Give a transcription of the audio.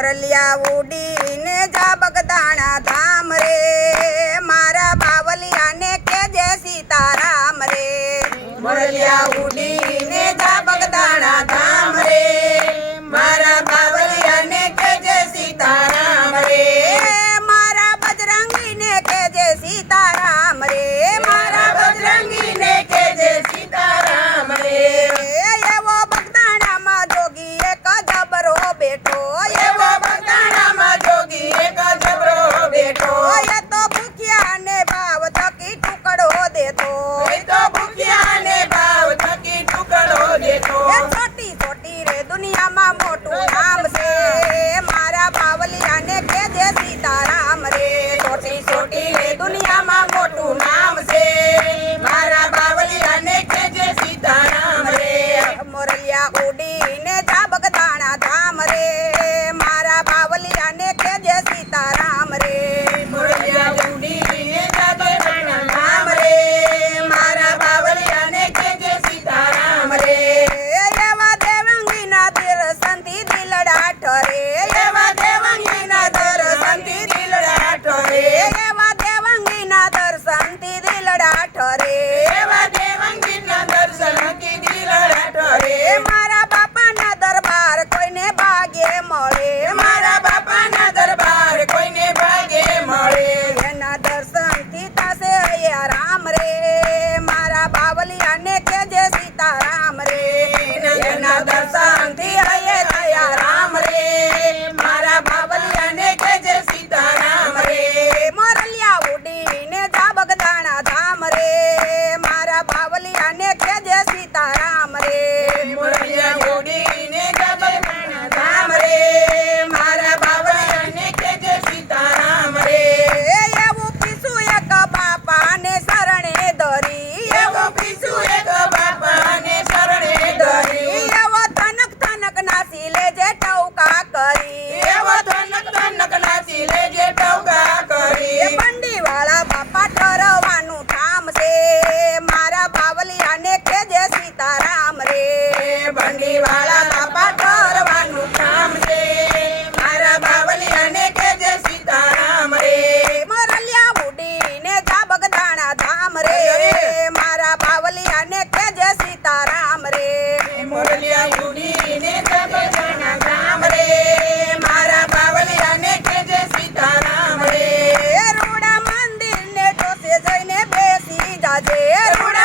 મોરલિયા ઉડીને જા దేవంతి దిలడాఠోరే దేవంతి దర్శన મળે. મારા બાપાના દરબાર કોઈને ભાગે મળે. દર્શનથી થશે હૈયા રામ રે. મારા બાવલિયાને કેજે સીતારામ રે. એના దేవుడా